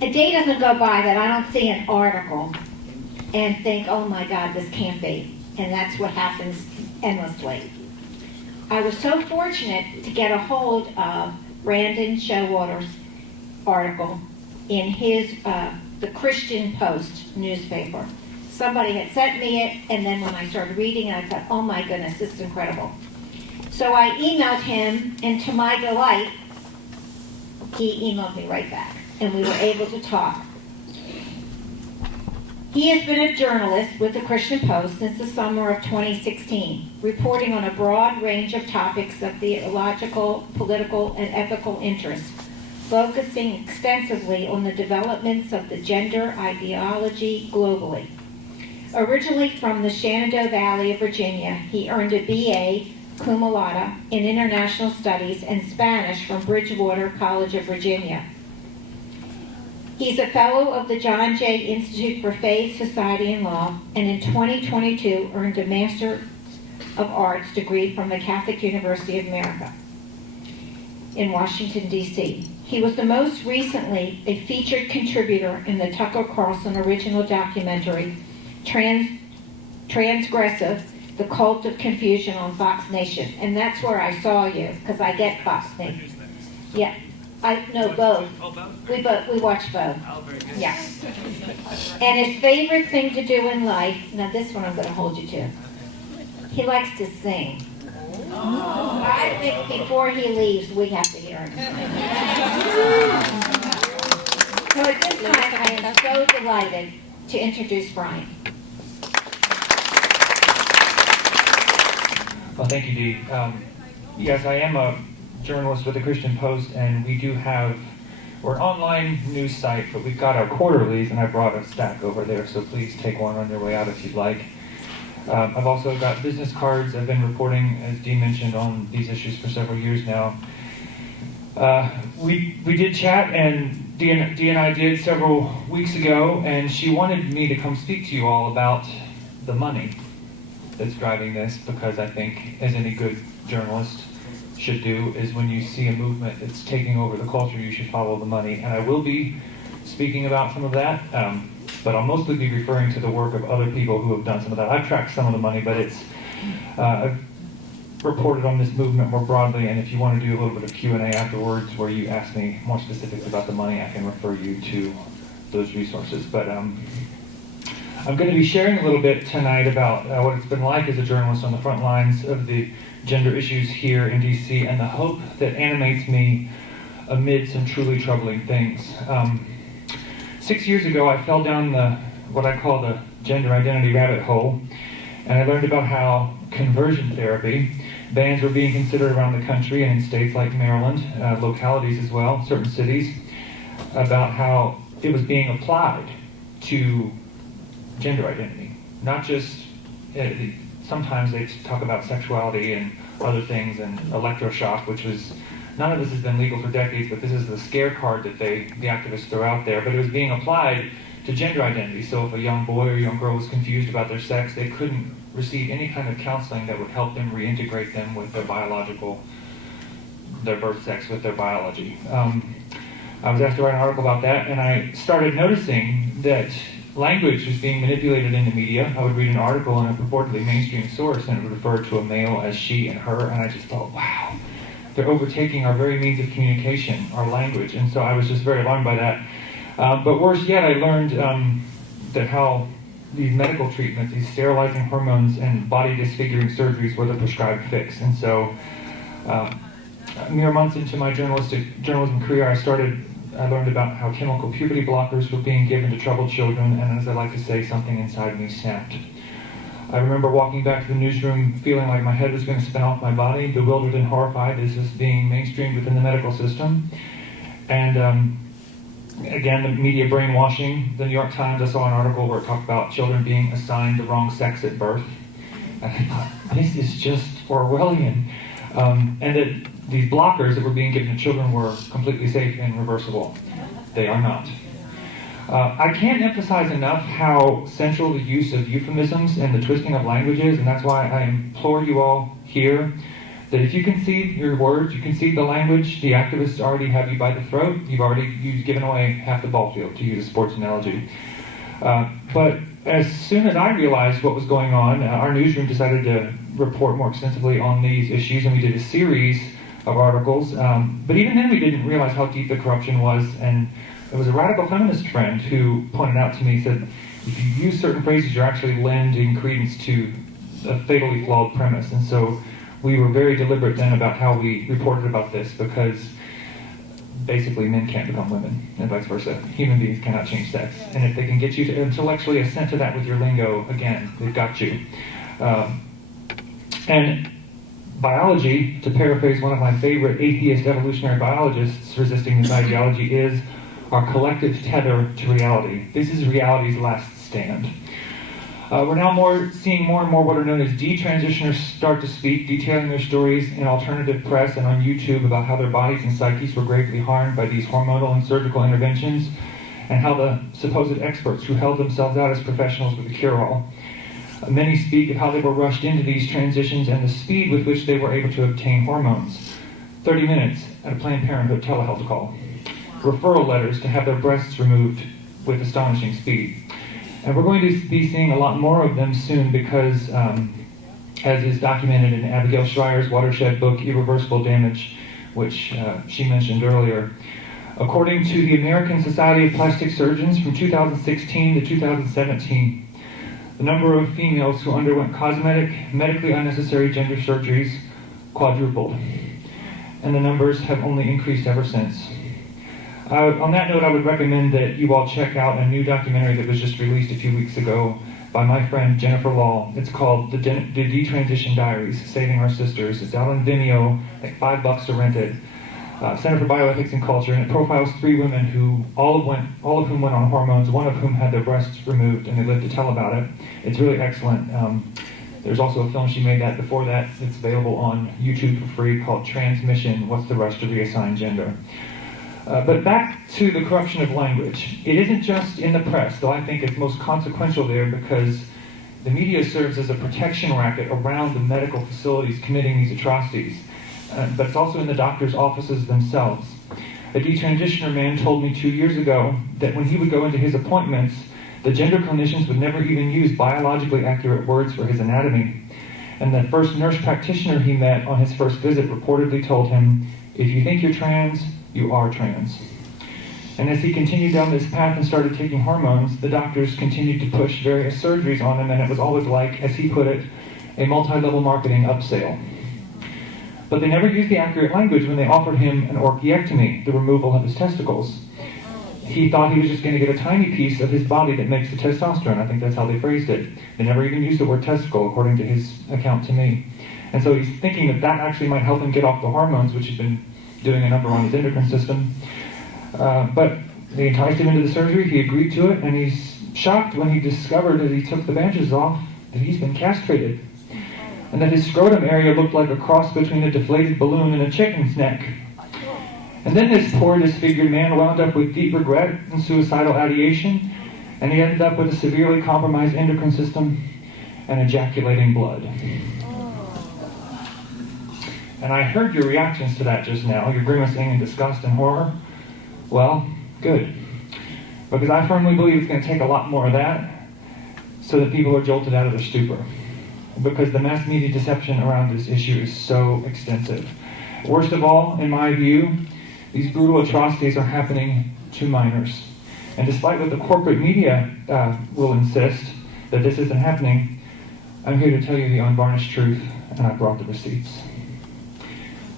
A day doesn't go by that I don't see an article and think, oh my God, this can't be. And that's what happens endlessly. I was so fortunate to get a hold of Brandon Showalter's article in his the Christian Post newspaper. Somebody had sent me it, and then when I started reading it, I thought, oh my goodness, this is incredible. So I emailed him, and to my delight, he emailed me right back, and we were able to talk. He has been a journalist with the Christian Post since the summer of 2016, reporting on a broad range of topics of theological, political, and ethical interest, focusing extensively on the developments of the gender ideology globally. Originally from the Shenandoah Valley of Virginia, he earned a BA cum laude in International Studies and Spanish from Bridgewater College of Virginia. He's a fellow of the John Jay Institute for Faith, Society, and Law, and in 2022 earned a Master of Arts degree from the Catholic University of America in Washington, D.C. He was the most recently a featured contributor in the Tucker Carlson original documentary, Transgressive, The Cult of Confusion on Fox Nation. And that's where I saw you, because I get Fox Nation. Yeah. I know both. We watch both. Oh, very good. Yeah. And his favorite thing to do in life, now this one I'm going to hold you to. He likes to sing. Oh. I think before he leaves, we have to hear him. So at this time, I am so delighted to introduce Brian. Well, thank you, Dee. Yes, I am a journalist with the Christian Post, and we're an online news site, but we've got our quarterlies, and I brought a stack over there, so please take one on your way out if you'd like. I've also got business cards. I've been reporting, as Dee mentioned, on these issues for several years now. We did chat, and Dee and I did several weeks ago, and she wanted me to come speak to you all about the money that's driving this, because I think, as any good journalist should do, is when you see a movement that's taking over the culture, you should follow the money. And I will be speaking about some of that, but I'll mostly be referring to the work of other people who have done some of that. I've tracked some of the money, but I've reported on this movement more broadly, and if you want to do a little bit of Q&A afterwards where you ask me more specifics about the money, I can refer you to those resources. But I'm going to be sharing a little bit tonight about what it's been like as a journalist on the front lines of the gender issues here in D.C. and the hope that animates me amid some truly troubling things. 6 years ago, I fell down what I call the gender identity rabbit hole, and I learned about how conversion therapy bans were being considered around the country and in states like Maryland, localities as well, certain cities, about how it was being applied to gender identity. Not just, sometimes they talk about sexuality and other things and electroshock, which was, none of this has been legal for decades, but this is the scare card that the activists throw out there. But it was being applied to gender identity. So if a young boy or young girl was confused about their sex, they couldn't receive any kind of counseling that would help them reintegrate them with their birth sex with their biology. I was asked to write an article about that, and I started noticing that language was being manipulated in the media. I would read an article in a purportedly mainstream source, and it would refer to a male as she and her, and I just thought, wow, they're overtaking our very means of communication, our language. And so I was just very alarmed by that. But worse yet, I learned that how these medical treatments, these sterilizing hormones and body disfiguring surgeries were the prescribed fix. And so mere months into my journalism career, I learned about how chemical puberty blockers were being given to troubled children, and as I like to say, something inside me snapped. I remember walking back to the newsroom feeling like my head was going to spin off my body, bewildered and horrified as this being mainstreamed within the medical system. And again, the media brainwashing. The New York Times, I saw an article where it talked about children being assigned the wrong sex at birth. And I thought, this is just Orwellian. And that these blockers that were being given to children were completely safe and reversible. They are not. I can't emphasize enough how central the use of euphemisms and the twisting of language is, and that's why I implore you all here that if you concede your words, you concede the language, the activists already have you by the throat. You've given away half the ball field, to use a sports analogy. But as soon as I realized what was going on, our newsroom decided to report more extensively on these issues, and we did a series of articles. But even then, we didn't realize how deep the corruption was. And it was a radical feminist friend who pointed out to me, said, if you use certain phrases, you're actually lending credence to a fatally flawed premise. And so we were very deliberate then about how we reported about this, because basically men can't become women, and vice versa. Human beings cannot change sex. And if they can get you to intellectually assent to that with your lingo, again, they've got you. And biology, to paraphrase one of my favorite atheist evolutionary biologists resisting this ideology, is our collective tether to reality. This is reality's last stand. We're now seeing more and more what are known as detransitioners start to speak, detailing their stories in alternative press and on YouTube about how their bodies and psyches were gravely harmed by these hormonal and surgical interventions, and how the supposed experts who held themselves out as professionals were the cure-all. Many speak of how they were rushed into these transitions and the speed with which they were able to obtain hormones. 30 minutes at a Planned Parenthood telehealth call. Referral letters to have their breasts removed with astonishing speed. And we're going to be seeing a lot more of them soon because, as is documented in Abigail Schreier's watershed book, Irreversible Damage, which she mentioned earlier, according to the American Society of Plastic Surgeons from 2016 to 2017, the number of females who underwent cosmetic, medically unnecessary gender surgeries quadrupled. And the numbers have only increased ever since. On that note, I would recommend that you all check out a new documentary that was just released a few weeks ago by my friend Jennifer Law. It's called The Detransition Diaries, Saving Our Sisters. It's out on Vimeo, like $5 to rent it. Center for Bioethics and Culture, and it profiles 3 women who all of whom went on hormones, one of whom had their breasts removed, and they lived to tell about it. It's really excellent. There's also a film she made that before that. It's available on YouTube for free called Transmission, What's the Rush to Reassign Gender? But back to the corruption of language. It isn't just in the press, though I think it's most consequential there because the media serves as a protection racket around the medical facilities committing these atrocities. But it's also in the doctors' offices themselves. A detransitioner man told me 2 years ago that when he would go into his appointments, the gender clinicians would never even use biologically accurate words for his anatomy. And the first nurse practitioner he met on his first visit reportedly told him, if you think you're trans, you are trans. And as he continued down this path and started taking hormones, the doctors continued to push various surgeries on him, and it was always like, as he put it, a multi-level marketing upsale. But they never used the accurate language when they offered him an orchiectomy, the removal of his testicles. He thought he was just going to get a tiny piece of his body that makes the testosterone. I think that's how they phrased it. They never even used the word testicle, according to his account to me. And so he's thinking that that actually might help him get off the hormones, which has been doing a number on his endocrine system. But they enticed him into the surgery, he agreed to it, and he's shocked when he discovered as he took the bandages off that he's been castrated, and that his scrotum area looked like a cross between a deflated balloon and a chicken's neck. And then this poor disfigured man wound up with deep regret and suicidal ideation, and he ended up with a severely compromised endocrine system and ejaculating blood. And I heard your reactions to that just now, your grimacing in disgust and horror. Well, good. Because I firmly believe it's going to take a lot more of that so that people are jolted out of their stupor. Because the mass media deception around this issue is so extensive. Worst of all, in my view, these brutal atrocities are happening to minors. And despite what the corporate media will insist, that this isn't happening, I'm here to tell you the unvarnished truth, and I brought the receipts.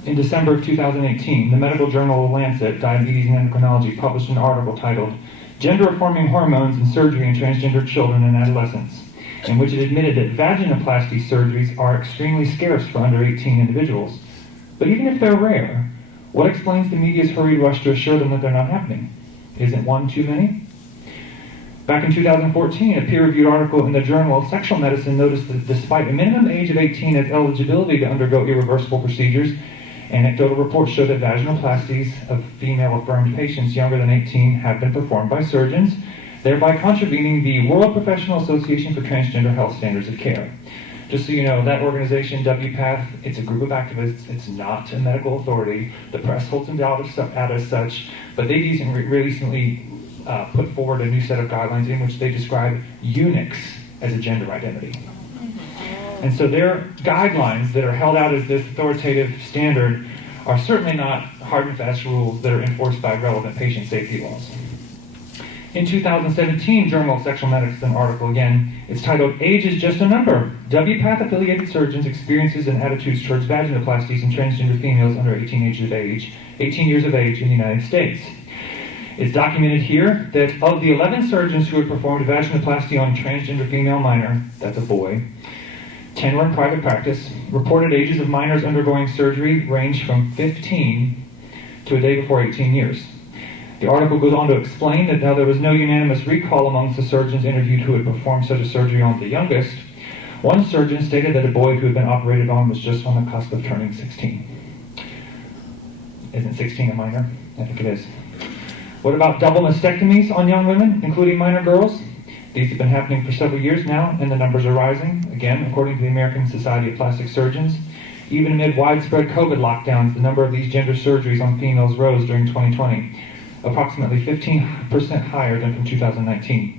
In December of 2018, the medical journal The Lancet, Diabetes and Endocrinology, published an article titled, Gender-Affirming Hormones in Surgery in Transgender Children and Adolescents, in which it admitted that vaginoplasty surgeries are extremely scarce for under 18 individuals. But even if they're rare, what explains the media's hurried rush to assure them that they're not happening? Isn't one too many? Back in 2014, a peer-reviewed article in the Journal of Sexual Medicine noticed that despite a minimum age of 18 as eligibility to undergo irreversible procedures, anecdotal reports show that vaginoplasties of female-affirmed patients younger than 18 have been performed by surgeons, thereby contravening the World Professional Association for Transgender Health Standards of Care. Just so you know, that organization, WPATH, it's a group of activists. It's not a medical authority. The press holds them out as such, but they recently put forward a new set of guidelines in which they describe eunuchs as a gender identity. And so their guidelines that are held out as this authoritative standard are certainly not hard and fast rules that are enforced by relevant patient safety laws. In 2017, Journal of Sexual Medicine article, again, it's titled, Age is Just a Number. WPATH-affiliated surgeons' experiences and attitudes towards vaginoplasties in transgender females under 18 years of age in the United States. It's documented here that of the 11 surgeons who had performed a vaginoplasty on a transgender female minor, that's a boy, 10 were in private practice. Reported ages of minors undergoing surgery ranged from 15 to a day before 18 years. The article goes on to explain that now there was no unanimous recall amongst the surgeons interviewed who had performed such a surgery on the youngest. One surgeon stated that a boy who had been operated on was just on the cusp of turning 16. Isn't 16 a minor? I think it is. What about double mastectomies on young women, including minor girls? These have been happening for several years now, and the numbers are rising. Again, according to the American Society of Plastic Surgeons, even amid widespread COVID lockdowns, the number of these gender surgeries on females rose during 2020, approximately 15% higher than from 2019.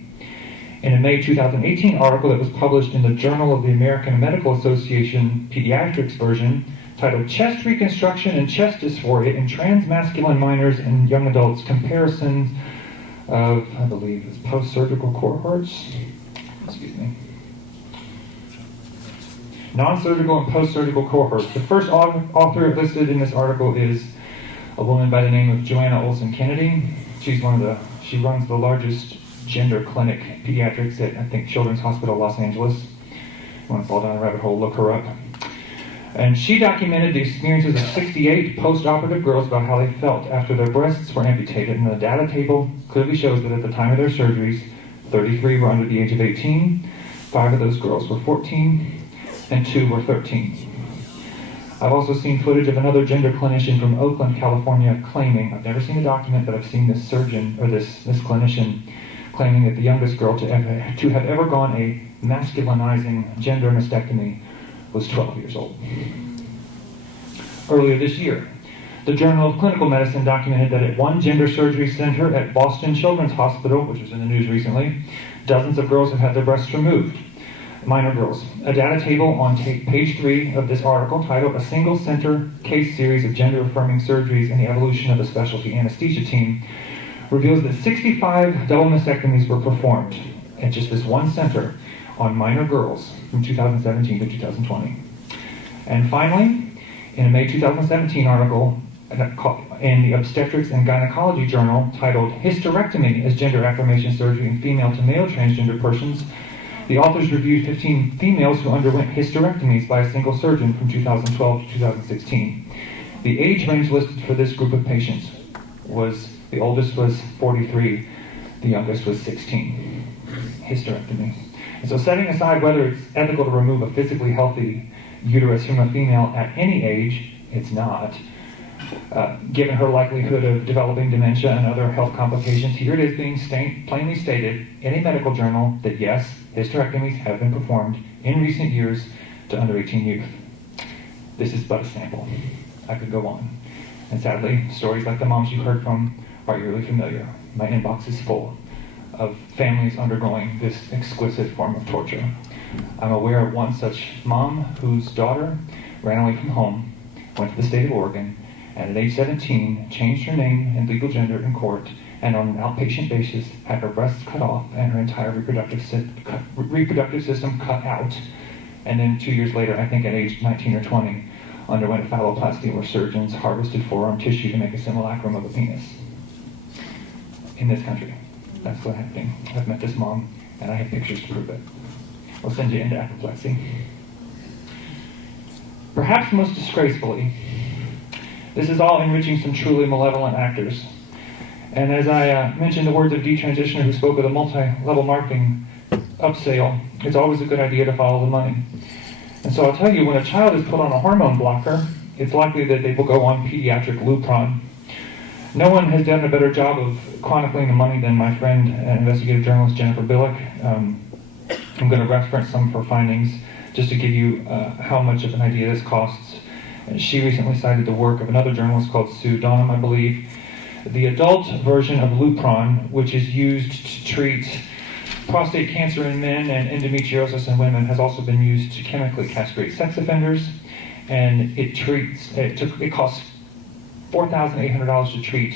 In a May 2018 article that was published in the Journal of the American Medical Association Pediatrics version, titled Chest Reconstruction and Chest Dysphoria in Transmasculine Minors and Young Adults, Comparisons of, I believe, it's post-surgical cohorts. Excuse me. Non-surgical and post-surgical cohorts. The first author listed in this article is a woman by the name of Joanna Olson Kennedy. She runs the largest gender clinic pediatrics at, I think, Children's Hospital Los Angeles. If you want to fall down a rabbit hole, look her up. And she documented the experiences of 68 post-operative girls about how they felt after their breasts were amputated. And the data table clearly shows that at the time of their surgeries, 33 were under the age of 18, 5 of those girls were 14, and 2 were 13. I've also seen footage of another gender clinician from Oakland, California, claiming, I've never seen a document, but I've seen this surgeon, or this clinician, claiming that the youngest girl to have ever gone a masculinizing gender mastectomy was 12 years old. Earlier this year, the Journal of Clinical Medicine documented that at one gender surgery center at Boston Children's Hospital, which was in the news recently, dozens of girls have had their breasts removed. Minor girls. A data table on page 3 of this article, titled A Single Center Case Series of Gender-Affirming Surgeries and the Evolution of a Specialty Anesthesia Team, reveals that 65 double mastectomies were performed at just this one center on minor girls from 2017 to 2020. And finally, in a May 2017 article in the Obstetrics and Gynecology Journal titled Hysterectomy as Gender Affirmation Surgery in Female to Male Transgender Persons, the authors reviewed 15 females who underwent hysterectomies by a single surgeon from 2012 to 2016. The age range listed for this group of patients was, the oldest was 43, the youngest was 16. Hysterectomy. And so setting aside whether it's ethical to remove a physically healthy uterus from a female at any age, it's not. Given her likelihood of developing dementia and other health complications, here it is being plainly stated in a medical journal that yes, hysterectomies have been performed in recent years to under 18 youth. This is but a sample. I could go on. And sadly, stories like the moms you heard from are eerily familiar. My inbox is full of families undergoing this exquisite form of torture. I'm aware of one such mom whose daughter ran away from home, went to the state of Oregon, and at age 17 changed her name and legal gender in court, and on an outpatient basis had her breasts cut off and her entire reproductive system cut out. And then 2 years later, I think at age 19 or 20, underwent a phalloplasty where surgeons harvested forearm tissue to make a simulacrum of a penis. In this country. That's what's happening. I've met this mom, and I have pictures to prove it. I'll send you into apoplexy. Perhaps most disgracefully, this is all enriching some truly malevolent actors. And as I mentioned the words of Dee Transitioner, who spoke of the multi-level marketing upsale, it's always a good idea to follow the money. And so I'll tell you, when a child is put on a hormone blocker, it's likely that they will go on pediatric Lupron. No one has done a better job of chronicling the money than my friend and investigative journalist Jennifer Billick. I'm going to reference some of her findings. just to give you how much of an idea this costs. She recently cited the work of another journalist called Sue Donham, I believe. The adult version of Lupron, which is used to treat prostate cancer in men and endometriosis in women, has also been used to chemically castrate sex offenders, and it costs $4,800 to treat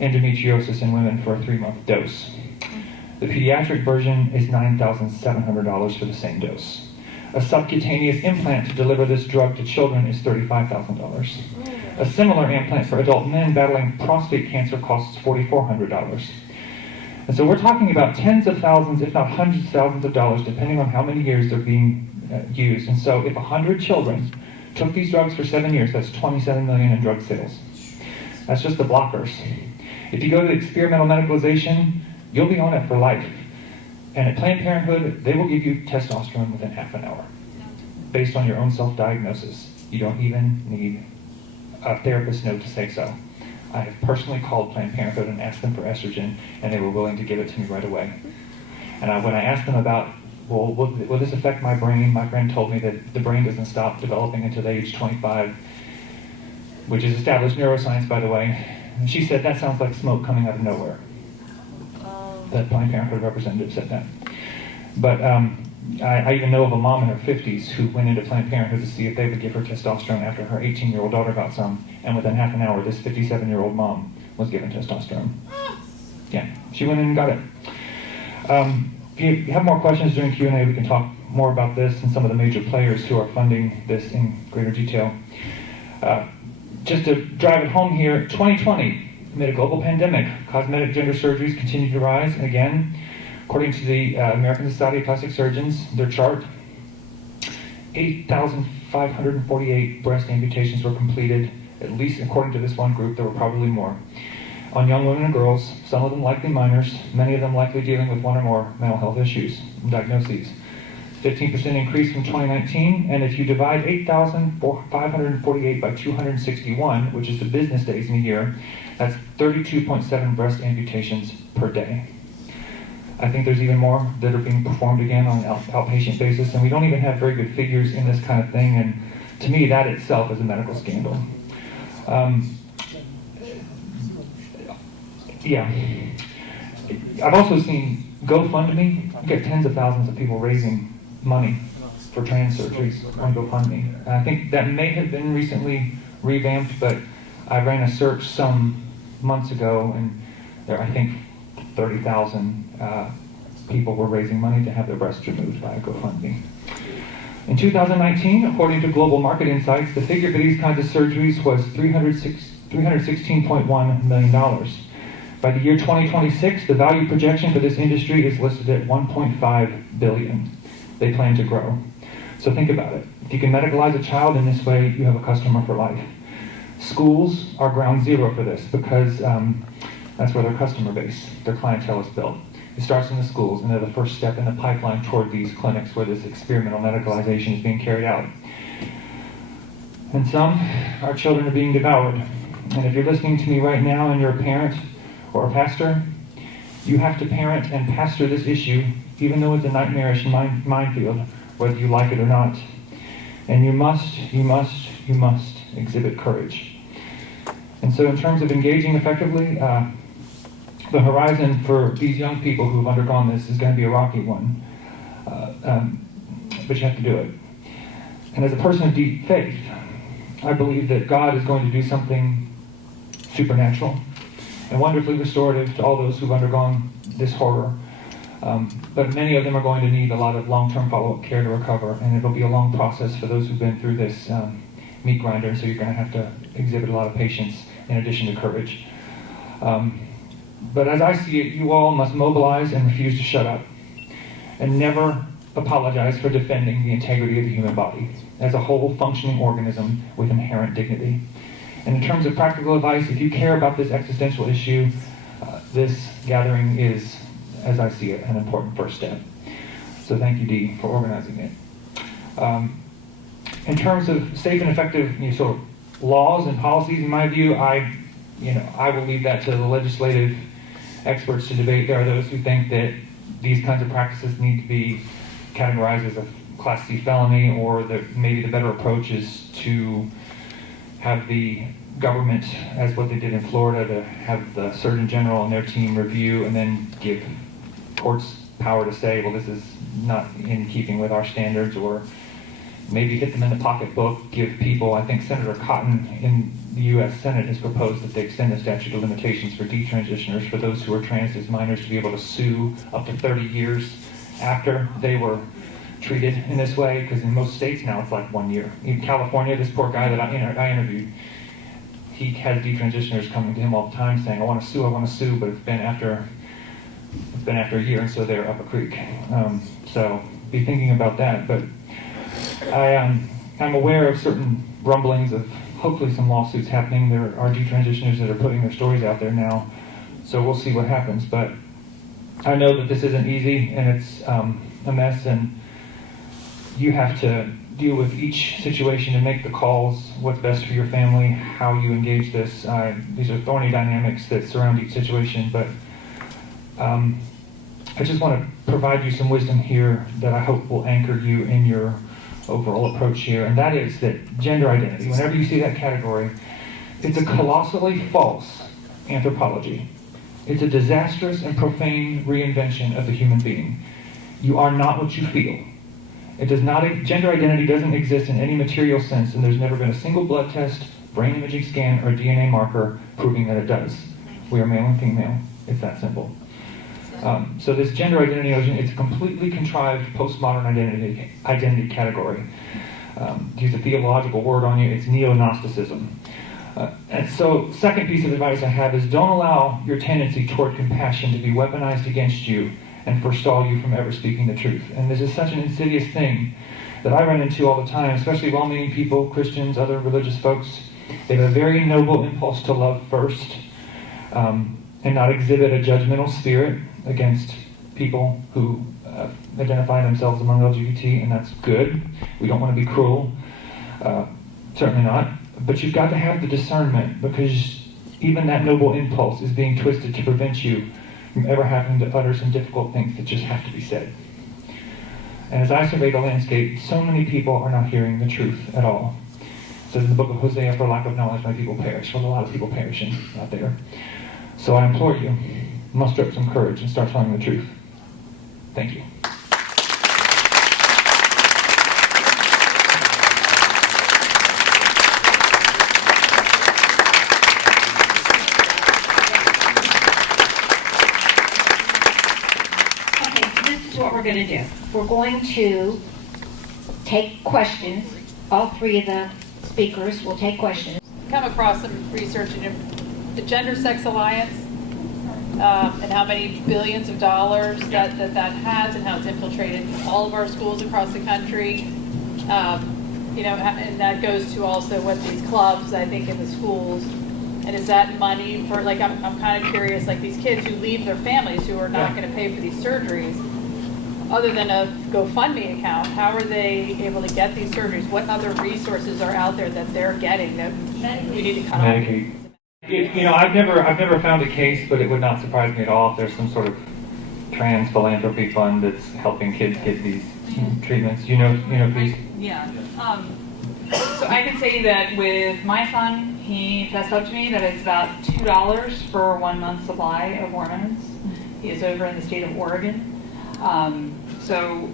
endometriosis in women for a 3-month dose. The pediatric version is $9,700 for the same dose. A subcutaneous implant to deliver this drug to children is $35,000. A similar implant for adult men battling prostate cancer costs $4,400. And so we're talking about tens of thousands, if not hundreds of thousands of dollars, depending on how many years they're being used. And so if 100 children took these drugs for 7 years, that's $27 million in drug sales. That's just the blockers. If you go to experimental medicalization, you'll be on it for life. And at Planned Parenthood, they will give you testosterone within half an hour, based on your own self-diagnosis. You don't even need a therapist note to say so. I have personally called Planned Parenthood and asked them for estrogen, and they were willing to give it to me right away. And when I asked them about, well, will this affect my brain? My friend told me that the brain doesn't stop developing until age 25, which is established neuroscience, by the way. And she said, that sounds like smoke coming out of nowhere. That Planned Parenthood representative said that. But I even know of a mom in her 50s who went into Planned Parenthood to see if they would give her testosterone after her 18-year-old daughter got some, and within half an hour, this 57-year-old mom was given testosterone. Yeah, she went in and got it. If you have more questions during Q&A, we can talk more about this and some of the major players who are funding this in greater detail. Just to drive it home here, 2020, amid a global pandemic, cosmetic gender surgeries continue to rise. And again, according to the American Society of Plastic Surgeons, their chart, 8,548 breast amputations were completed, at least according to this one group. There were probably more, on young women and girls, some of them likely minors, many of them likely dealing with one or more mental health issues and diagnoses. 15% increase from 2019, and if you divide 8,548 by 261, which is the business days in a year, that's 32.7 breast amputations per day. I think there's even more that are being performed again on an outpatient basis, and we don't even have very good figures in this kind of thing, and to me that itself is a medical scandal. Yeah. I've also seen GoFundMe. You get tens of thousands of people raising money for trans surgeries on GoFundMe. And I think that may have been recently revamped, but I ran a search some months ago, and there, I think, 30,000 people were raising money to have their breasts removed by GoFundMe. In 2019, according to Global Market Insights, the figure for these kinds of surgeries was $316.1 million. By the year 2026, the value projection for this industry is listed at $1.5 billion. They plan to grow. So think about it. If you can medicalize a child in this way, you have a customer for life. Schools are ground zero for this because that's where their customer base, their clientele is built. It starts in the schools, and they're the first step in the pipeline toward these clinics where this experimental medicalization is being carried out. And some, our children are being devoured. And if you're listening to me right now and you're a parent or a pastor, you have to parent and pastor this issue, even though it's a nightmarish minefield, whether you like it or not. And you must exhibit courage. And so in terms of engaging effectively, the horizon for these young people who have undergone this is going to be a rocky one. But you have to do it. And as a person of deep faith, I believe that God is going to do something supernatural and wonderfully restorative to all those who've undergone this horror. But many of them are going to need a lot of long-term follow-up care to recover, and it'll be a long process for those who've been through this meat grinder, so you're going to have to exhibit a lot of patience in addition to courage. But as I see it, you all must mobilize and refuse to shut up, and never apologize for defending the integrity of the human body as a whole functioning organism with inherent dignity. And in terms of practical advice, if you care about this existential issue, this gathering is, as I see it, an important first step. So thank you, Dee, for organizing it. In terms of safe and effective sort of laws and policies, in my view, I will leave that to the legislative experts to debate. There are those who think that these kinds of practices need to be categorized as Class C felony, or maybe the better approach is to have the government, as what they did in Florida, to have the Surgeon General and their team review and then give courts power to say, well, this is not in keeping with our standards, or maybe hit them in the pocketbook, give people, I think Senator Cotton in the U.S. Senate has proposed that they extend the statute of limitations for detransitioners, for those who are trans as minors, to be able to sue up to 30 years after they were treated in this way, because in most states now it's like 1 year. In California, this poor guy that I interviewed, he has detransitioners coming to him all the time saying, I want to sue, but it's been after a year, and so they're up a creek. So be thinking about that. But I'm aware of certain rumblings of hopefully some lawsuits happening. There are detransitioners that are putting their stories out there now, so we'll see what happens. But I know that this isn't easy, and it's a mess, and you have to deal with each situation and make the calls, what's best for your family, how you engage this. These are thorny dynamics that surround each situation, but I just want to provide you some wisdom here that I hope will anchor you in your overall approach here, and that is that gender identity, whenever you see that category, it's a colossally false anthropology. It's a disastrous and profane reinvention of the human being. You are not what you feel. It does not. Gender identity doesn't exist in any material sense, and there's never been a single blood test, brain imaging scan, or DNA marker proving that it does. We are male and female. It's that simple. So this gender identity notion, it's a completely contrived postmodern identity category. To use a theological word on you, it's neo-Gnosticism. And so, second piece of advice I have is don't allow your tendency toward compassion to be weaponized against you and forestall you from ever speaking the truth. And this is such an insidious thing that I run into all the time, especially well-meaning people, Christians, other religious folks. They have a very noble impulse to love first, and not exhibit a judgmental spirit against people who identify themselves among LGBT, and that's good. We don't want to be cruel, certainly not. But you've got to have the discernment, because even that noble impulse is being twisted to prevent you from ever having to utter some difficult things that just have to be said. And as I survey the landscape, so many people are not hearing the truth at all. It says in the book of Hosea, for lack of knowledge my people perish. Well, a lot of people perishing out there. So I implore you, muster up some courage and start telling the truth. Thank you. What we're going to do. We're going to take questions. All three of the speakers will take questions. Come across some research in the Gender Sex Alliance and how many billions of dollars that has, and how it's infiltrated all of our schools across the country. And that goes to also what these clubs, I think, in the schools. And is that money for, like, I'm kind of curious, like these kids who leave their families who are not going to pay for these surgeries, other than a GoFundMe account, how are they able to get these surgeries? What other resources are out there that they're getting that we need to cut off? I've never found a case, but it would not surprise me at all if there's some sort of trans philanthropy fund that's helping kids get these treatments. Please. Yeah. So I can say that with my son, he fessed up to me that it's about $2 for 1 month's supply of hormones. He is over in the state of Oregon. So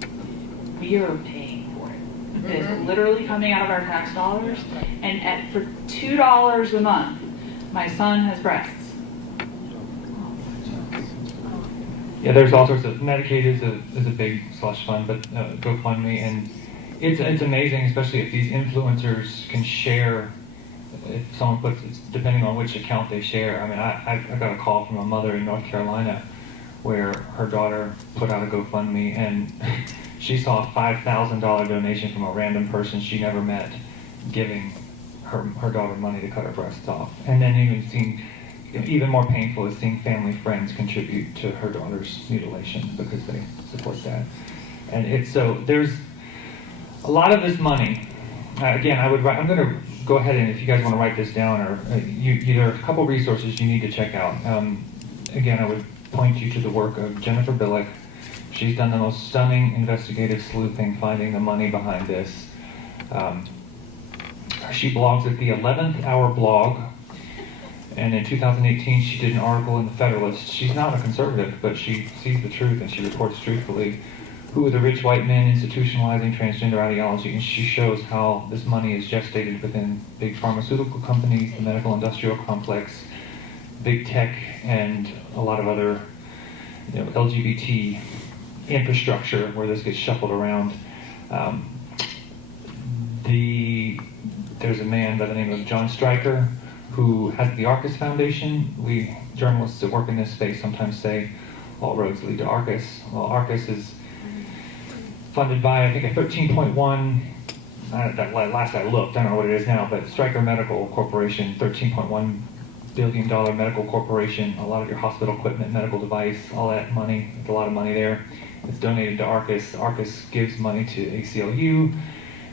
we are paying for it. It is literally coming out of our tax dollars. And for $2 a month, my son has breasts. Yeah, there's all sorts of, Medicaid is a big slush fund, but GoFundMe, and it's amazing, especially if these influencers can share. If someone puts, depending on which account they share. I mean, I got a call from a mother in North Carolina where her daughter put out a GoFundMe, and she saw a $5,000 donation from a random person she never met, giving her daughter money to cut her breasts off. And then even more painful is seeing family friends contribute to her daughter's mutilation because they support that. And there's a lot of this money. Again, I'm going to go ahead, and if you guys want to write this down, or there are a couple resources you need to check out. Again, I would point you to the work of Jennifer Billick, She's done the most stunning investigative sleuthing, finding the money behind this. She blogs at the 11th Hour blog, and in 2018 she did an article in the Federalist. She's not a conservative, but she sees the truth and she reports truthfully. Who are the rich white men institutionalizing transgender ideology? And she shows how this money is gestated within big pharmaceutical companies, the medical industrial complex, big tech, and a lot of other LGBT infrastructure where this gets shuffled around. There's a man by the name of John Stryker who has the Arcus Foundation. We journalists that work in this space sometimes say all roads lead to Arcus. Well, Arcus is funded by, I think, a 13.1, last I looked, I don't know what it is now, but Stryker Medical Corporation, $13.1 billion medical corporation, a lot of your hospital equipment, medical device, all that money, there's a lot of money there. It's donated to Arcus. Arcus gives money to ACLU.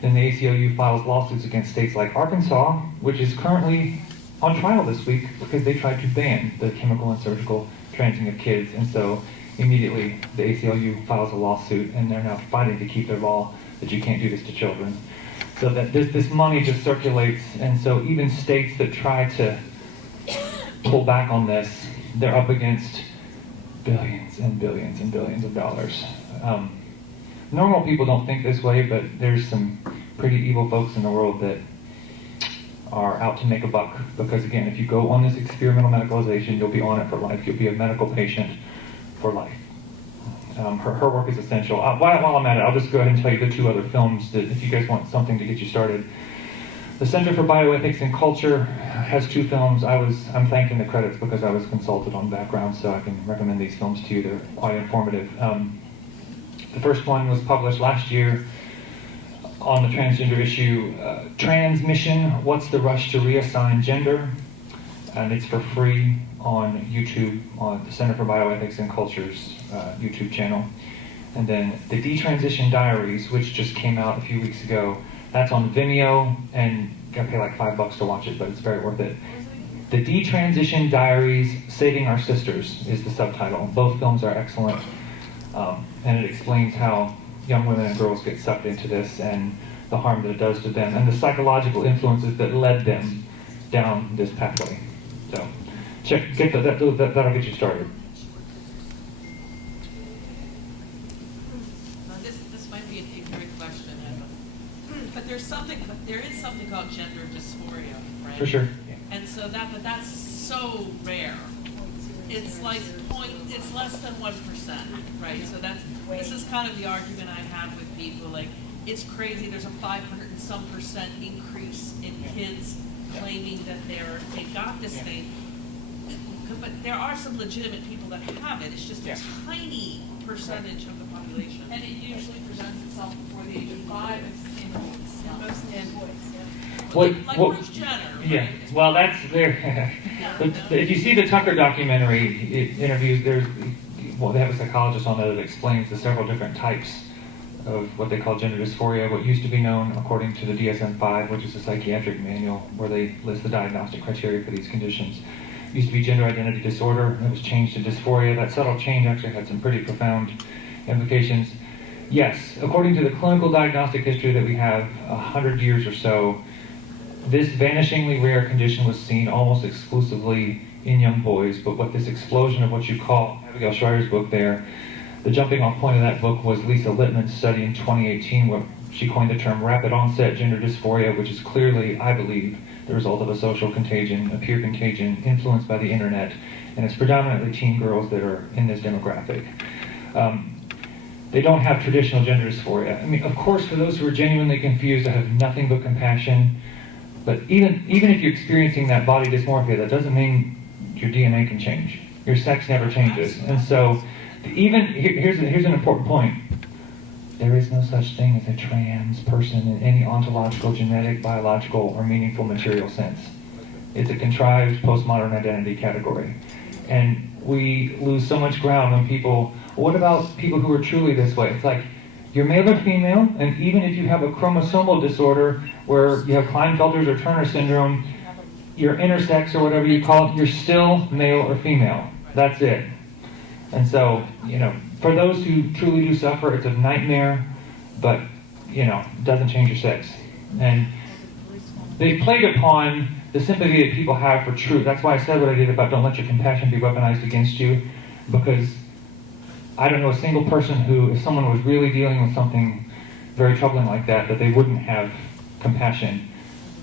Then the ACLU files lawsuits against states like Arkansas, which is currently on trial this week because they tried to ban the chemical and surgical transing of kids. And so immediately the ACLU files a lawsuit, and they're now fighting to keep their law that you can't do this to children. So that this money just circulates, and so even states that try to pull back on this, they're up against billions and billions and billions of dollars. Normal people don't think this way, but there's some pretty evil folks in the world that are out to make a buck. Because again, if you go on this experimental medicalization, you'll be on it for life. You'll be a medical patient for life. Her work is essential. While I'm at it, I'll just go ahead and tell you the two other films that if you guys want something to get you started. The Center for Bioethics and Culture has two films. I'm thanking the credits because I was consulted on background, so I can recommend these films to you. They're quite informative. The first one was published last year on the transgender issue, Transmission, What's the Rush to Reassign Gender? And it's for free on YouTube, on the Center for Bioethics and Culture's YouTube channel. And then the Detransition Diaries, which just came out a few weeks ago, that's on Vimeo, and you gotta pay like $5 to watch it, but it's very worth it. The Detransition Diaries, Saving Our Sisters is the subtitle. Both films are excellent, and it explains how young women and girls get sucked into this and the harm that it does to them, and the psychological influences that led them down this pathway. So, that'll get you started. This might be an ignorant question, but there is something called gender dysphoria, right? For sure. And so that's so rare. It's like it's less than 1%, right? So this is kind of the argument I have with people. Like, it's crazy. There's a 500 and some percent increase in kids claiming that they got this thing. But there are some legitimate people that have it. It's just a tiny percentage of the population. And it usually presents itself before the age of 5 in boys, mostly in boys. Like Bruce Jenner. Right? Yeah, well, that's there. If you see the Tucker documentary, it interviews, they have a psychologist on there that explains the several different types of what they call gender dysphoria, what used to be known according to the DSM-5, which is a psychiatric manual where they list the diagnostic criteria for these conditions. It used to be gender identity disorder, it was changed to dysphoria. That subtle change actually had some pretty profound implications. Yes, according to the clinical diagnostic history that we have, 100 years or so, this vanishingly rare condition was seen almost exclusively in young boys, but what this explosion of what you call, Abigail Schreier's book there, the jumping off point of that book was Lisa Littman's study in 2018 where she coined the term rapid onset gender dysphoria, which is clearly, I believe, the result of a social contagion, a peer contagion influenced by the internet, and it's predominantly teen girls that are in this demographic. They don't have traditional gender dysphoria. I mean, of course, for those who are genuinely confused, I have nothing but compassion. But even if you're experiencing that body dysmorphia, that doesn't mean your DNA can change. Your sex never changes. And so, here's an important point. There is no such thing as a trans person in any ontological, genetic, biological, or meaningful material sense. It's a contrived postmodern identity category. And we lose so much ground when people, what about people who are truly this way? It's like, you're male or female, and even if you have a chromosomal disorder where you have Klinefelter's or Turner syndrome, you're intersex or whatever you call it, you're still male or female. That's it. And so, for those who truly do suffer, it's a nightmare, but, it doesn't change your sex. And they played upon the sympathy that people have for truth. That's why I said what I did about don't let your compassion be weaponized against you, because I don't know a single person who, if someone was really dealing with something very troubling like that they wouldn't have compassion.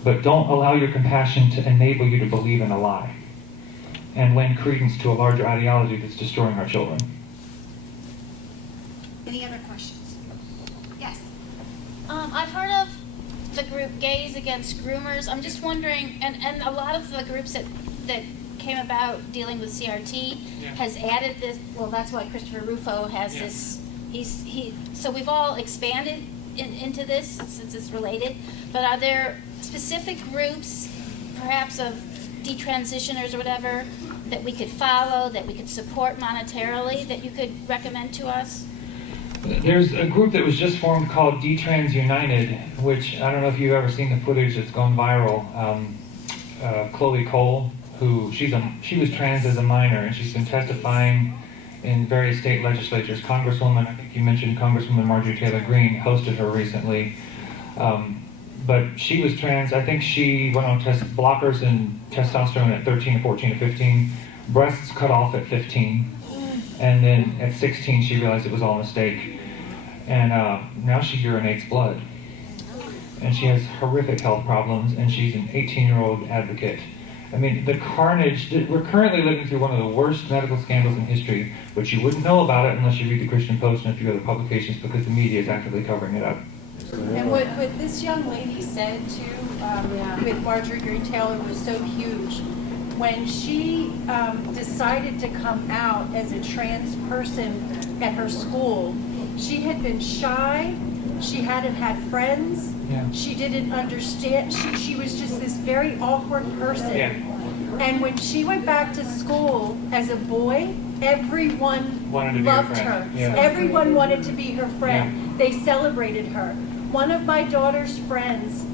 But don't allow your compassion to enable you to believe in a lie and lend credence to a larger ideology that's destroying our children. Any other questions? Yes. I've heard of the group Gays Against Groomers. I'm just wondering, and a lot of the groups that came about dealing with CRT has added this. Well, that's why Christopher Rufo has this. So we've all expanded into this since it's related. But are there specific groups, perhaps of detransitioners or whatever, that we could follow, that we could support monetarily, that you could recommend to us? There's a group that was just formed called Detrans United, which I don't know if you've ever seen the footage that's gone viral. Chloe Cole, she was trans as a minor, and she's been testifying in various state legislatures. Congresswoman, I think you mentioned Congresswoman Marjorie Taylor Greene hosted her recently. But she was trans. I think she went on blockers and testosterone at 13 or 14 or 15, breasts cut off at 15. And then at 16, she realized it was all a mistake. And now she urinates blood. And she has horrific health problems, and she's an 18-year-old advocate. I mean, the carnage, we're currently living through one of the worst medical scandals in history, but you wouldn't know about it unless you read the Christian Post and a few other publications because the media is actively covering it up. And what this young lady said, too, with Marjorie Greene Taylor was so huge. When she decided to come out as a trans person at her school, she had been shy. She hadn't had friends. Yeah. She didn't understand. She was just this very awkward person. Yeah. And when she went back to school as a boy, everyone Wanted to be loved her her. friend. Yeah. Everyone wanted to be her friend. Yeah. They celebrated her. One of my daughter's friends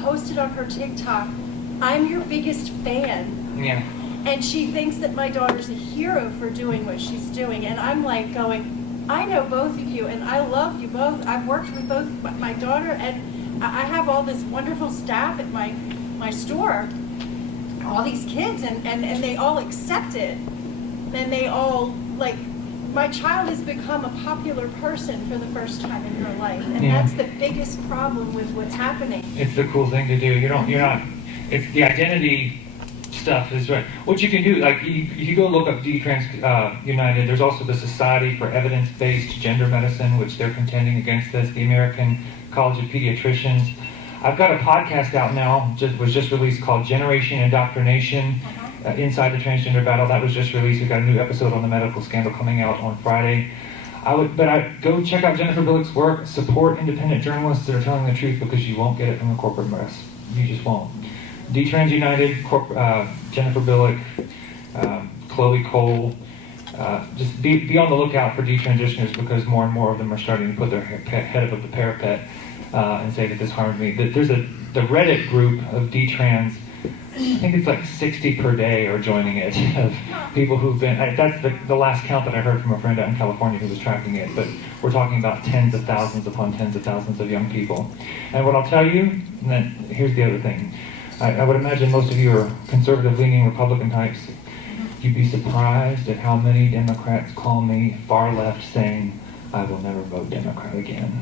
posted on her TikTok, "I'm your biggest fan." Yeah. And she thinks that my daughter's a hero for doing what she's doing. And I'm like going, I know both of you, and I love you both. I've worked with both my daughter, and I have all this wonderful staff at my store, all these kids, and they all accept it. And they all, like, my child has become a popular person for the first time in her life. And Yeah. that's the biggest problem with what's happening. It's the cool thing to do. It's the identity stuff is right. What you can do, like, if you go look up Detrans United, there's also the Society for Evidence-Based Gender Medicine, which they're contending against this, the American College of Pediatricians. I've got a podcast out now, was just released, called Generation Indoctrination, Inside the Transgender Battle. That was just released. We've got a new episode on the medical scandal coming out on Friday. Go check out Jennifer Billick's work, support independent journalists that are telling the truth, because you won't get it from the corporate press. You just won't. Detrans United, Jennifer Billick, Chloe Cole, just be on the lookout for detransitioners, because more and more of them are starting to put their head above the parapet and say that this harmed me. There's the Reddit group of detrans. I think it's like 60 per day are joining it, of people who've been, that's the last count that I heard from a friend out in California who was tracking it, but we're talking about tens of thousands upon tens of thousands of young people. And what I'll tell you, and then here's the other thing, I would imagine most of you are conservative-leaning Republican types. You'd be surprised at how many Democrats call me far left, saying, "I will never vote Democrat again."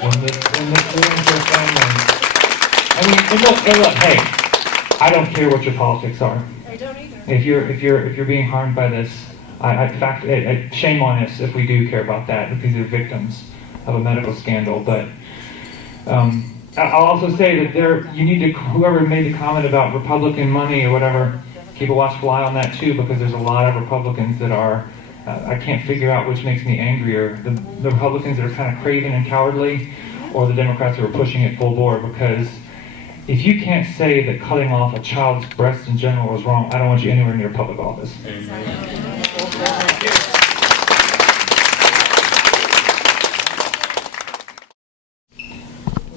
When this ruins their families. I mean, and look, hey, I don't care what your politics are. I don't either. If you're being harmed by this, in fact, shame on us if we do care about that, because they're victims of a medical scandal. But I'll also say that you need to, whoever made the comment about Republican money or whatever, keep a watchful eye on that too, because there's a lot of Republicans that are, I can't figure out which makes me angrier, the Republicans that are kind of craven and cowardly, or the Democrats that are pushing it full bore. Because if you can't say that cutting off a child's breast in general is wrong, I don't want you anywhere near public office.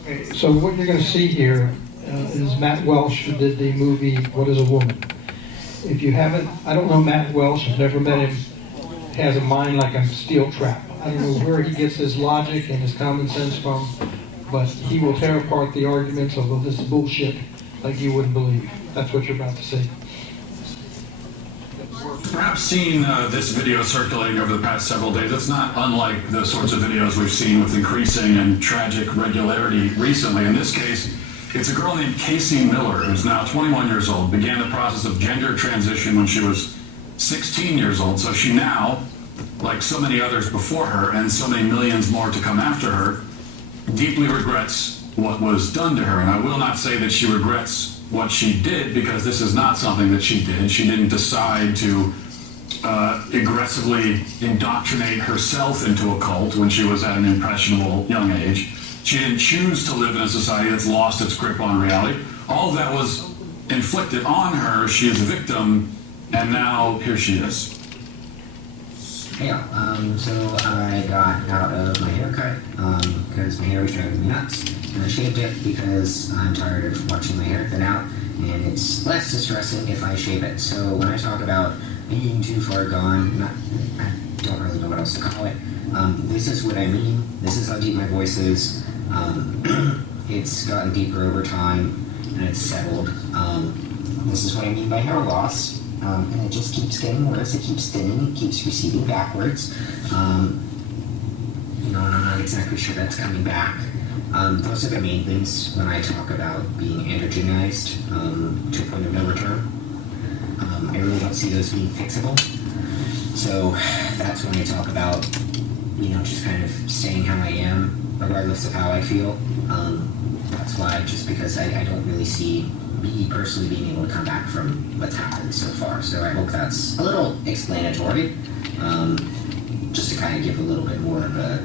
Okay, so what you're going to see here is Matt Welsh, who did the movie What is a Woman? If you haven't, I don't know Matt Welsh, I've never met him. has a mind like a steel trap. I don't know where he gets his logic and his common sense from, but he will tear apart the arguments, although this is bullshit, like you wouldn't believe. That's what you're about to see. Perhaps seen this video circulating over the past several days. It's not unlike the sorts of videos we've seen with increasing and tragic regularity recently. In this case, it's a girl named Casey Miller, who's now 21 years old, began the process of gender transition when she was 16 years old. So she now, like so many others before her and so many millions more to come after her, deeply regrets what was done to her. And I will not say that she regrets what she did, because this is not something that she did. She didn't decide to aggressively indoctrinate herself into a cult when she was at an impressionable young age. She didn't choose to live in a society that's lost its grip on reality. All of that was inflicted on her. She is a victim, and now here she is. Yeah, so I got out of my haircut because my hair was driving me nuts, and I shaved it because I'm tired of watching my hair thin out, and it's less distressing if I shave it. So when I talk about being too far gone, I don't really know what else to call it. This is what I mean. This is how deep my voice is. It's gotten deeper over time, and it's settled. This is what I mean by hair loss. And it just keeps getting worse, it keeps thinning, it keeps receding backwards. And I'm not exactly sure that's coming back. Those are the main things when I talk about being androgenized to a point of no return. I really don't see those being fixable. So that's when I talk about, just kind of staying how I am, regardless of how I feel. That's why, just because I don't really see me personally being able to come back from what's happened so far. So I hope that's a little explanatory, just to kind of give a little bit more of a,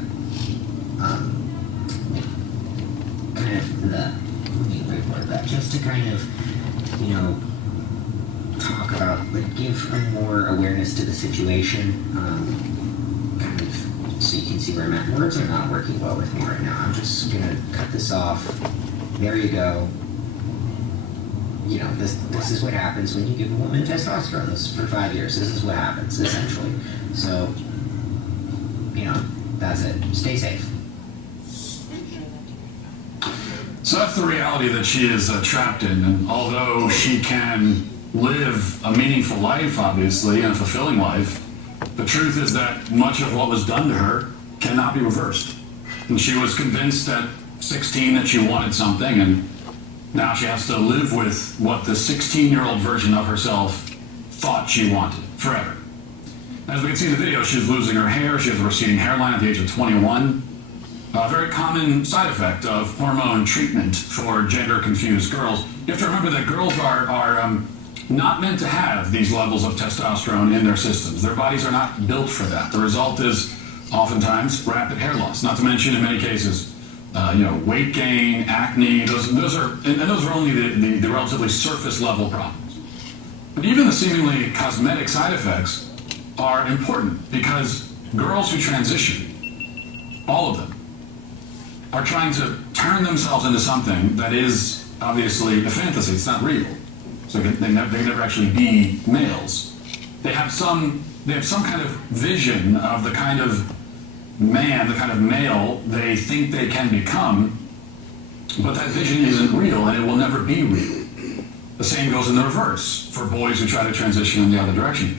just to kind of, talk about, give more awareness to the situation, kind of, so you can see where I'm at. Words are not working well with me right now. I'm just gonna cut this off. There you go. This is what happens when you give a woman testosterone. This is for 5 years. This is what happens, essentially. So, that's it. Stay safe. So that's the reality that she is trapped in. And although she can live a meaningful life, obviously, and a fulfilling life, the truth is that much of what was done to her cannot be reversed. And she was convinced at 16 that she wanted something, and now she has to live with what the 16-year-old version of herself thought she wanted forever. As we can see in the video, she's losing her hair. She has a receding hairline at the age of 21. A very common side effect of hormone treatment for gender-confused girls. You have to remember that girls are not meant to have these levels of testosterone in their systems. Their bodies are not built for that. The result is oftentimes rapid hair loss, not to mention in many cases weight gain, acne. Those are only the relatively surface level problems. But even the seemingly cosmetic side effects are important, because girls who transition, all of them, are trying to turn themselves into something that is obviously a fantasy. It's not real. So they never actually be males. They have some kind of vision of the kind of man, the kind of male they think they can become, but that vision isn't real, and it will never be real. The same goes in the reverse for boys who try to transition in the other direction.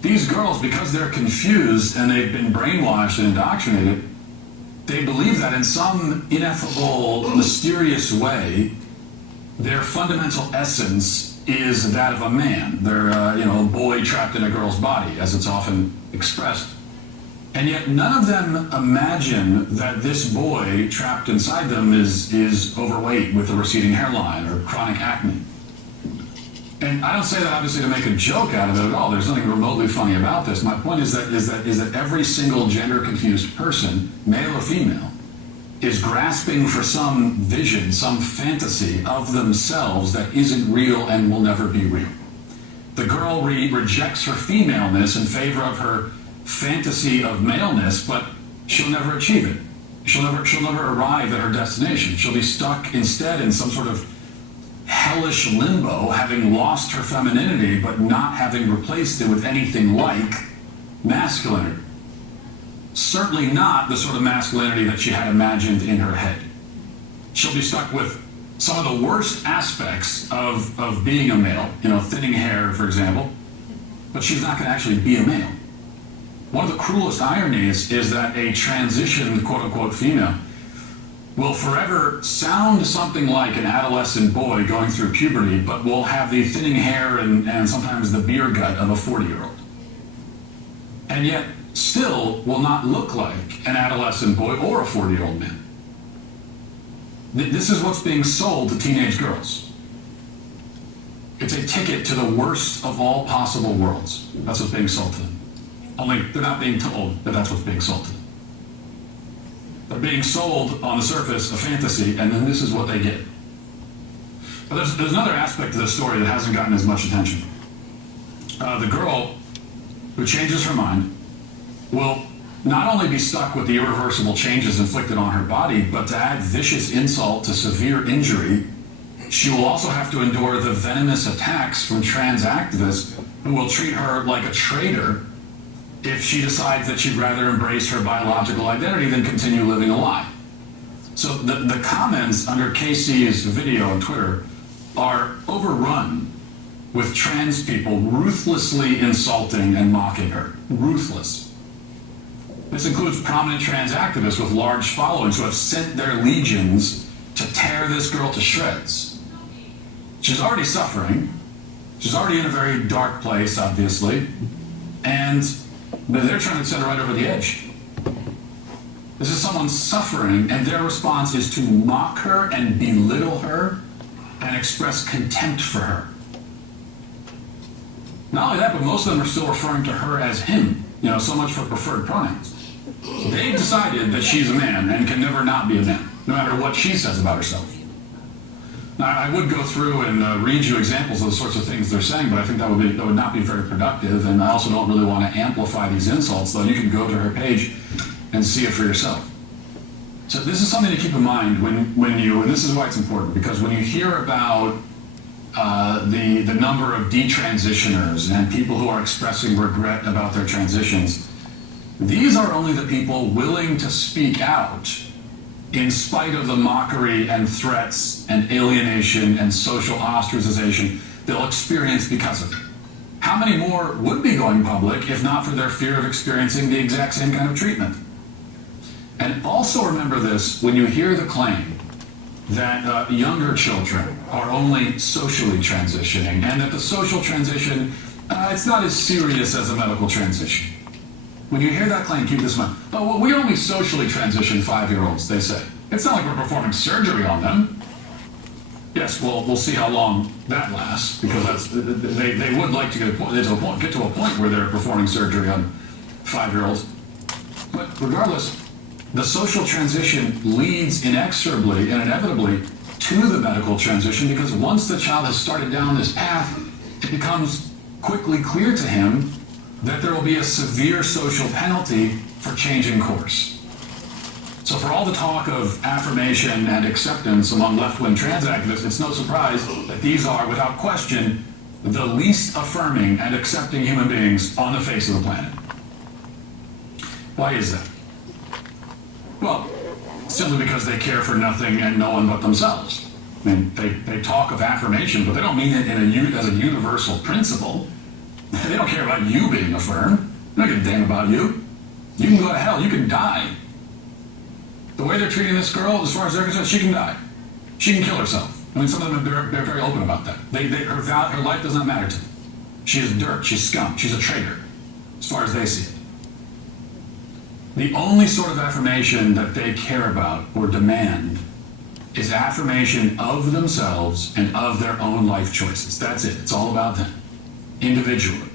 These girls, because they're confused and they've been brainwashed and indoctrinated, they believe that in some ineffable, mysterious way, their fundamental essence is that of a man. They're a boy trapped in a girl's body, as it's often expressed. And yet none of them imagine that this boy trapped inside them is overweight with a receding hairline or chronic acne. And I don't say that obviously to make a joke out of it at all. There's nothing remotely funny about this. My point is that every single gender-confused person, male or female, is grasping for some vision, some fantasy of themselves that isn't real and will never be real. The girl rejects her femaleness in favor of her fantasy of maleness, but she'll never achieve it. She'll never arrive at her destination. She'll be stuck instead in some sort of hellish limbo, having lost her femininity, but not having replaced it with anything like masculinity. Certainly not the sort of masculinity that she had imagined in her head. She'll be stuck with some of the worst aspects of being a male, thinning hair, for example, but she's not going to actually be a male. One of the cruelest ironies is that a transitioned, quote-unquote, female will forever sound something like an adolescent boy going through puberty, but will have the thinning hair and sometimes the beer gut of a 40-year-old. And yet, still will not look like an adolescent boy or a 40-year-old man. This is what's being sold to teenage girls. It's a ticket to the worst of all possible worlds. That's what's being sold to them. Only they're not being told that that's what's being sold to them. They're being sold on the surface a fantasy, and then this is what they get. But there's another aspect to this story that hasn't gotten as much attention. The girl who changes her mind will not only be stuck with the irreversible changes inflicted on her body, but to add vicious insult to severe injury, she will also have to endure the venomous attacks from trans activists who will treat her like a traitor if she decides that she'd rather embrace her biological identity than continue living a lie. So the comments under Casey's video on Twitter are overrun with trans people ruthlessly insulting and mocking her. Ruthless. This includes prominent trans activists with large followings who have sent their legions to tear this girl to shreds. She's already suffering. She's already in a very dark place, obviously. And they're trying to send her right over the edge. This is someone suffering, and their response is to mock her and belittle her and express contempt for her. Not only that, but most of them are still referring to her as him. So much for preferred pronouns. They've decided that she's a man and can never not be a man, no matter what she says about herself. Now, I would go through and read you examples of the sorts of things they're saying, but I think that would not be very productive, and I also don't really want to amplify these insults, though you can go to her page and see it for yourself. So this is something to keep in mind when you, and this is why it's important, because when you hear about the number of detransitioners and people who are expressing regret about their transitions, these are only the people willing to speak out in spite of the mockery and threats and alienation and social ostracization they'll experience because of it. How many more would be going public if not for their fear of experiencing the exact same kind of treatment? And also remember this when you hear the claim that younger children are only socially transitioning and that the social transition, it's not as serious as a medical transition. When you hear that claim, keep this in mind. Oh, well, we only socially transition 5-year-olds, they say. It's not like we're performing surgery on them. Yes, well, we'll see how long that lasts, because they would like to get to a point where they're performing surgery on 5-year-olds. But regardless, the social transition leads inexorably and inevitably to the medical transition, because once the child has started down this path, it becomes quickly clear to him that there will be a severe social penalty for changing course. So for all the talk of affirmation and acceptance among left-wing trans activists, it's no surprise that these are, without question, the least affirming and accepting human beings on the face of the planet. Why is that? Well, simply because they care for nothing and no one but themselves. I mean, they talk of affirmation, but they don't mean it as a universal principle. They don't care about you being affirmed. They don't give a damn about you. You can go to hell. You can die. The way they're treating this girl, as far as they're concerned, she can die. She can kill herself. I mean, some of them are very open about that. Her life does not matter to them. She is dirt. She's scum. She's a traitor, as far as they see it. The only sort of affirmation that they care about or demand is affirmation of themselves and of their own life choices. That's it. It's all about them. Individually.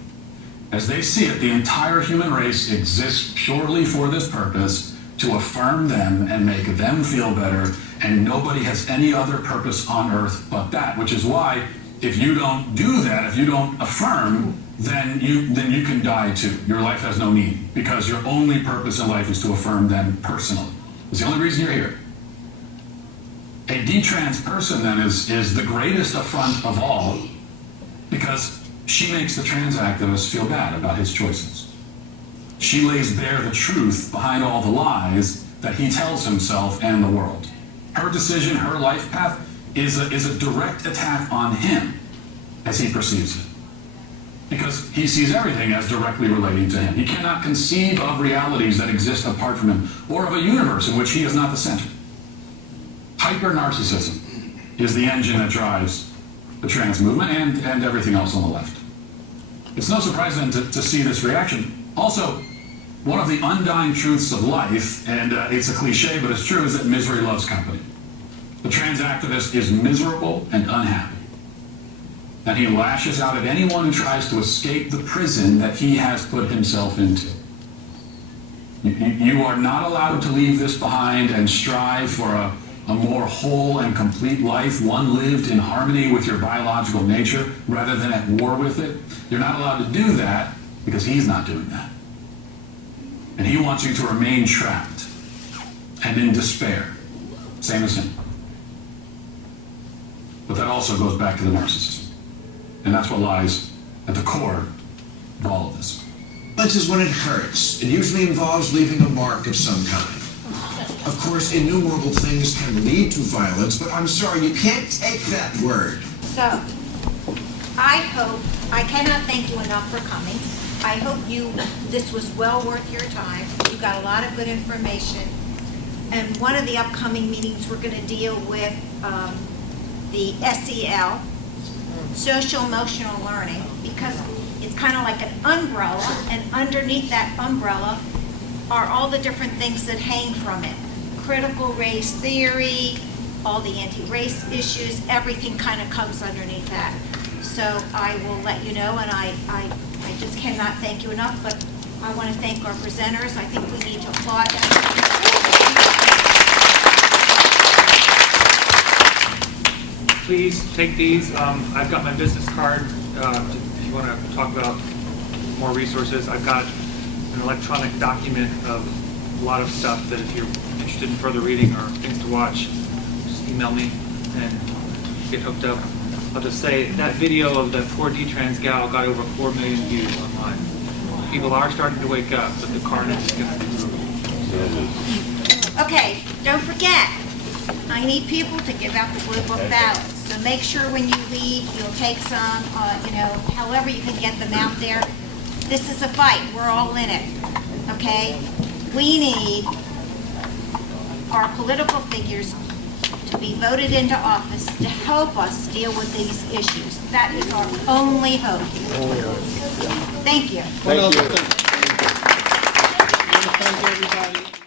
As they see it, the entire human race exists purely for this purpose, to affirm them and make them feel better, and nobody has any other purpose on earth but that, which is why if you don't do that, if you don't affirm, then you can die too. Your life has no meaning, because your only purpose in life is to affirm them personally. It's the only reason you're here. A detrans person then is the greatest affront of all, because she makes the trans activist feel bad about his choices. She lays bare the truth behind all the lies that he tells himself and the world. Her decision, her life path, is a direct attack on him as he perceives it. Because he sees everything as directly relating to him. He cannot conceive of realities that exist apart from him, or of a universe in which he is not the center. Hyper-narcissism is the engine that drives the trans movement and everything else on the left. It's no surprise then to see this reaction. Also, one of the undying truths of life, and it's a cliche, but it's true, is that misery loves company. The trans activist is miserable and unhappy. And he lashes out at anyone who tries to escape the prison that he has put himself into. You are not allowed to leave this behind and strive for a more whole and complete life, one lived in harmony with your biological nature rather than at war with it. You're not allowed to do that because he's not doing that. And he wants you to remain trapped and in despair, same as him. But that also goes back to the narcissism. And that's what lies at the core of all of this. Violence is when it hurts. It usually involves leaving a mark of some kind. Of course, innumerable things can lead to violence, but I'm sorry, you can't take that word. So, I cannot thank you enough for coming. I hope this was well worth your time. You got a lot of good information. And one of the upcoming meetings, we're going to deal with the SEL, social emotional learning, because it's kind of like an umbrella, and underneath that umbrella are all the different things that hang from it. Critical race theory, all the anti-race issues, everything kind of comes underneath that. So I will let you know, and I just cannot thank you enough, but I want to thank our presenters. I think we need to applaud them. Please take these. I've got my business card if you want to talk about more resources. I've got an electronic document of a lot of stuff that if you're interested in further reading or things to watch, just email me and get hooked up. I'll just say that video of the poor D-trans gal got over 4 million views online. People are starting to wake up, but the carnage is going to be brutal. Okay, don't forget, I need people to give out the blue book ballots. So make sure when you leave, you'll take some, however you can get them out there. This is a fight. We're all in it, okay? We need our political figures to be voted into office to help us deal with these issues. That is our only hope. Thank you. Thank you. Thank you, everybody.